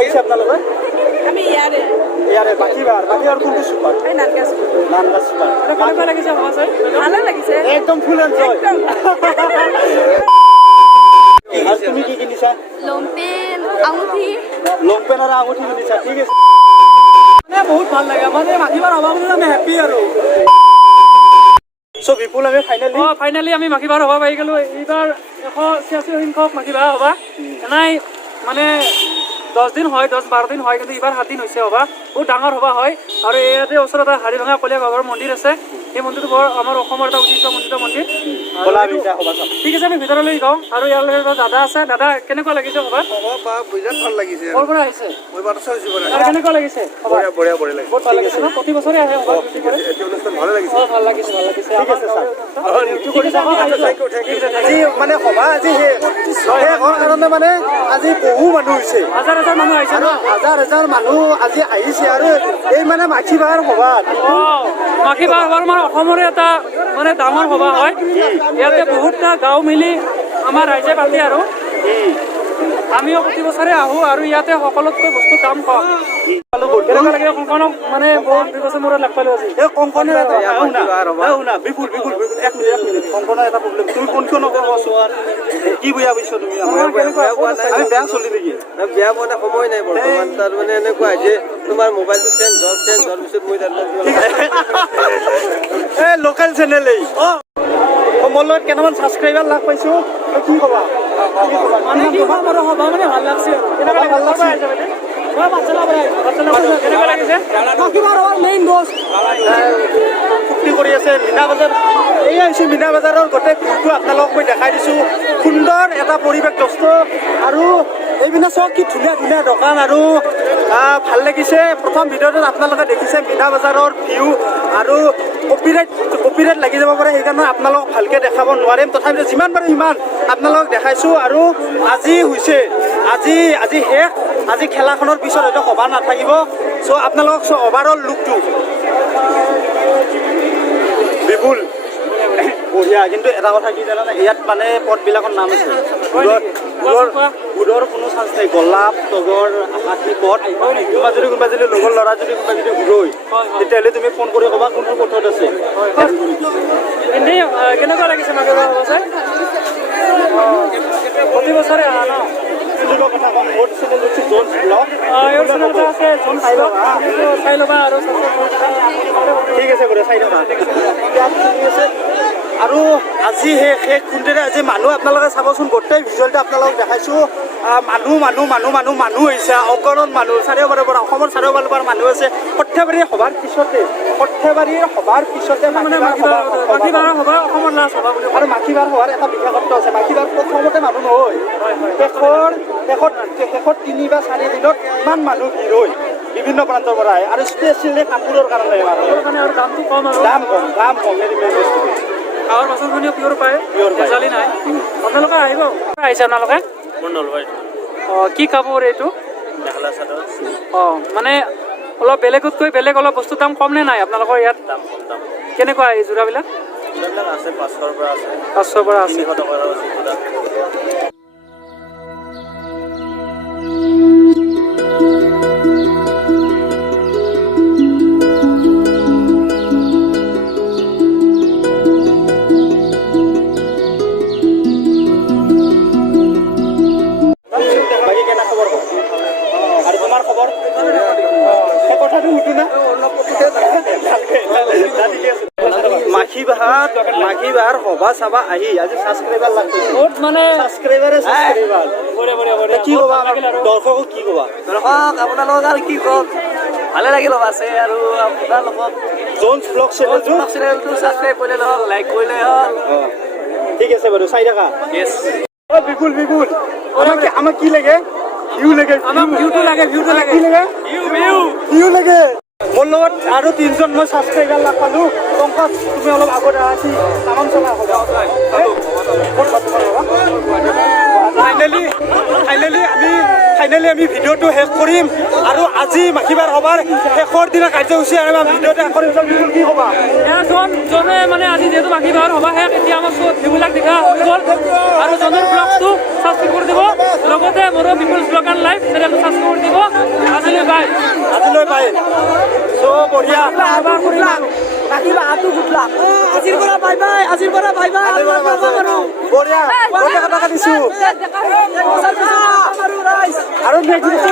আহিছে আপোনালোকে? আমি ইয়াৰে ইয়াৰে বাকীবাৰ কোনটো চুপাৰ? এই নানগাছ নানগাছ চুপাৰ। কেনেকুৱা লাগিছে সমাজৰ? ভালে লাগিছে একদম ফুল এনজয়। একদম আৰু তুমি কি কিনিছা? লংপেন আঙুঠি লংপেন আৰু আঙুঠি কিনিছা, ঠিক আছে। মানে বহুত ভাল লাগে মানে মাখিবাৰ হ'ব বুলি আমি হেপী আৰু চ' বিপুল আমি ফাইনেলি আমি মাখিবাৰ হ'ব পাই গ'লো। এইবাৰ 186 সংখ্যক মাখিবাৰ হ'বা নাই মানে 10 দিন হয় 10-12 দিন হয়, কিন্তু এইবাৰ 7 দিন হৈছে হ'বা। বহুত ডাঙৰ হ'বা হয় আৰু ইয়াতে ওচৰত হাৰিভাঙা কলীয়া বাবাৰ মন্দিৰ আছে। এই মন্দিৰটো বৰ আমাৰ অসমৰ এটা ঐতিহ্যমণ্ডিত মন্দিৰ। ঠিক আছে, আমি ভিতৰলৈ যাওঁ আৰু ইয়াৰ লগত দাদা আছে। দাদা কেনেকুৱা লাগিছে ক'বা? বিৰাট ভাল লাগিছে। ক'ৰ পৰা আহিছে? মই বাৰছাইছো পৰা। আৰু কেনেকুৱা লাগিছে? বঢ়িয়া লাগিছে। বহুত ভাল লাগিছে ন? প্ৰতি বছৰে আহে হ'বা? এইটো অনুষ্ঠান ভালে লাগিছে। ভাল লাগিছে ঠিক আছে ছাৰ। আজি মানে সভা আজি শেষৰ কাৰণে মানে আজি বহু মানুহ হৈছে, হাজাৰ মানুহ আহিছে ন? হাজাৰ মানুহ আজি আহিছে আৰু এই মানে মাখিবাৰ সভাত মাখিবাৰ সভাৰ মানে অসমৰে এটা মানে ডাঙৰ সভা হয়। ইয়াতে বহুতটা গাঁও মিলি আমাৰ ৰাইজে পাতে আৰু আমিও প্ৰতি বছৰে আহোঁ আৰু ইয়াতে সকলোতকৈ বস্তুৰ দাম কম। কেনেকুৱা লাগে কংকনক মানে বহুত 2 বছৰ মূৰত লগ পালোঁ আজি। কংকনে শুনা বিপুল এক মিনিট কংকনৰ এটা প্ৰব্লেম। তুমি কোনখন নকৰোঁ কি বুজা বুজিছ তুমি? আমি বেয়া চলি নেকি? বেয়া পোৱা সময় নাই বৰ্তমান। তাৰ মানে এনেকুৱা যে তোমাৰ মোবাইলটো চেঞ্জ হোৱাৰ পিছত মই এই লোকেল চেনেল মোৰ লগত কেইটামান ছাবস্ক্ৰাইবাৰ লাভ পাইছোঁ। কি ক'বা? মানে কি ক'ম আৰু সভা মানে ভাল লাগছে আৰু ভাল লাগছে। কেনেকুৱা লাগিছে? ফূৰ্তি কৰি আছে মীনা বজাৰ। এয়া হৈছে মীনা বজাৰৰ গোটেই ভিউটো আপোনালোকক মই দেখাই দিছোঁ। সুন্দৰ এটা পৰিৱেশ দস্ত আৰু এইপিনে চব কি ধুনীয়া দোকান আৰু ভাল লাগিছে। প্ৰথম ভিডিঅ'টোত আপোনালোকে দেখিছে মীনা বজাৰৰ ভিউ আৰু কপিৰাইট লাগি যাব পাৰে, সেইকাৰণে আপোনালোকক ভালকৈ দেখাব নোৱাৰিম। তথাপিতো যিমান পাৰোঁ সিমান আপোনালোকক দেখাইছোঁ। আৰু আজি হৈছে আজি শেষ। আজি খেলাখনৰ পিছত হয়তো সভা নাথাকিব। চ' আপোনালোকক অভাৰঅল লুকটো বিপুল বঢ়িয়া। কিন্তু এটা কথা কি জানানে, ইয়াত মানে পথবিলাকৰ নাম আছে। বুধৰ কোনো চান্স নাই। গোলাপ, তগৰ, আকাশী পথ। কোনোবা যদি লগৰ ল'ৰা যদি ঘূৰৈ তেতিয়াহ'লে তুমি ফোন কৰি ক'বা কোনটো পথত আছে। এনেই কেনেকুৱা লাগিছে মাখিবাৰ সভা চাই? প্ৰতি বছৰে আহা ন? চাই ল'বা আৰু ঠিক আছে বাৰু, চাই ল'বা। আৰু আজি শেষ খুন্দেৰে আজি মানুহ আপোনালোকে চাবচোন, গোটেই ভিজুৱেলটো আপোনালোকক দেখাইছোঁ। মানুহ হৈছে অগণন মানুহ। চাৰিওফালৰ পৰা অসমৰ চাৰিওফালৰ পৰা মানুহ আছে। সৰ্থেবাৰীৰ সভাৰ পিছতে মানে মাখিবাৰ সভা অসমৰ লাষ্ট সভা বুলি। আৰু মাখিবাৰ সভাৰ এটা বিশেষত্ব আছে। মাখিবাৰ প্ৰথমতে মানুহ নহয়, শেষত 3 বা 4 দিনত ইমান মানুহ ভিৰ হয় বিভিন্ন প্ৰান্তৰ পৰা আহে। আৰু স্পেচিয়েলি কাপোৰৰ কাৰণে আৰু দামটো কম আৰু দাম কম গাঁৱৰ বাচনখনিও পিয়ৰ পায়, ভেজালি নাই। আপোনালোকে আহিব। আহিছে আপোনালোকে? কি কাপোৰ এইটো? মেখেলা চাদৰ। মানে অলপ বেলেগতকৈ বেলেগ অলপ বস্তুৰ দাম কম নে নাই আপোনালোকৰ ইয়াত? দাম কম। কেনেকুৱা এই যোৰাবিলাক? আছে 500ৰ পৰা আছে, 500ৰ পৰা আছে। 300 টকাৰ আছে। মাখিবাৰ সভা চাবা আহি আজি ছাবস্ক্ৰাইবাৰ লাগবে। বহুত মানে কি ক'বা দৰ্শকক? কি ক'বা আপোনালোকক আৰু কি ক'ম, ভালে লাগিল আছে আৰু আপোনালোকক জোনছ ব্লগ চেনেলটো ছাবস্ক্ৰাইব কৰিলে নহ'ল, লাইক কৰিলে হ'ল। ঠিক আছে বাৰু, চাই থাকা। য়েছ। বিপুল আমাক কি লাগে? ভিউ লাগে। মোৰ লগত আৰু 3জন মই ছাবস্ক্ৰাইবাৰ লাভ পালোঁ। পংকজ তুমি অলপ আগত আহি তামাম চলা হ'ব। ফাইনেলি আমি ভিডিঅ'টো শেষ কৰিম আৰু আজি মাখিবাৰ সভাৰ শেষৰ দিনা কাৰ্যসূচী আৰু আমি ভিডিঅ'টো শেষ কৰিম। কি ক'বা? জনে মানে আজি যিহেতু মাখিবাৰ সভা শেষ, এতিয়া আমাৰ সেইবিলাক দেখা হৈ গ'ল আৰু জনৰ ব্লগটো ছাবস্ক্ৰাইব কৰি দিব। লগতে মোৰো পিপুলছ ব্লগ এণ্ড লাইফ চেনেলটো ছাবস্ক্ৰাইব কৰি দিব। বঢ়িয়া বাকী বাহাটো গুটলা আজিৰ পৰা বাই বাই আজিৰ পৰা বাই বাই বঢ়িয়া গোটেই কথা দিছো আৰু নেক্সট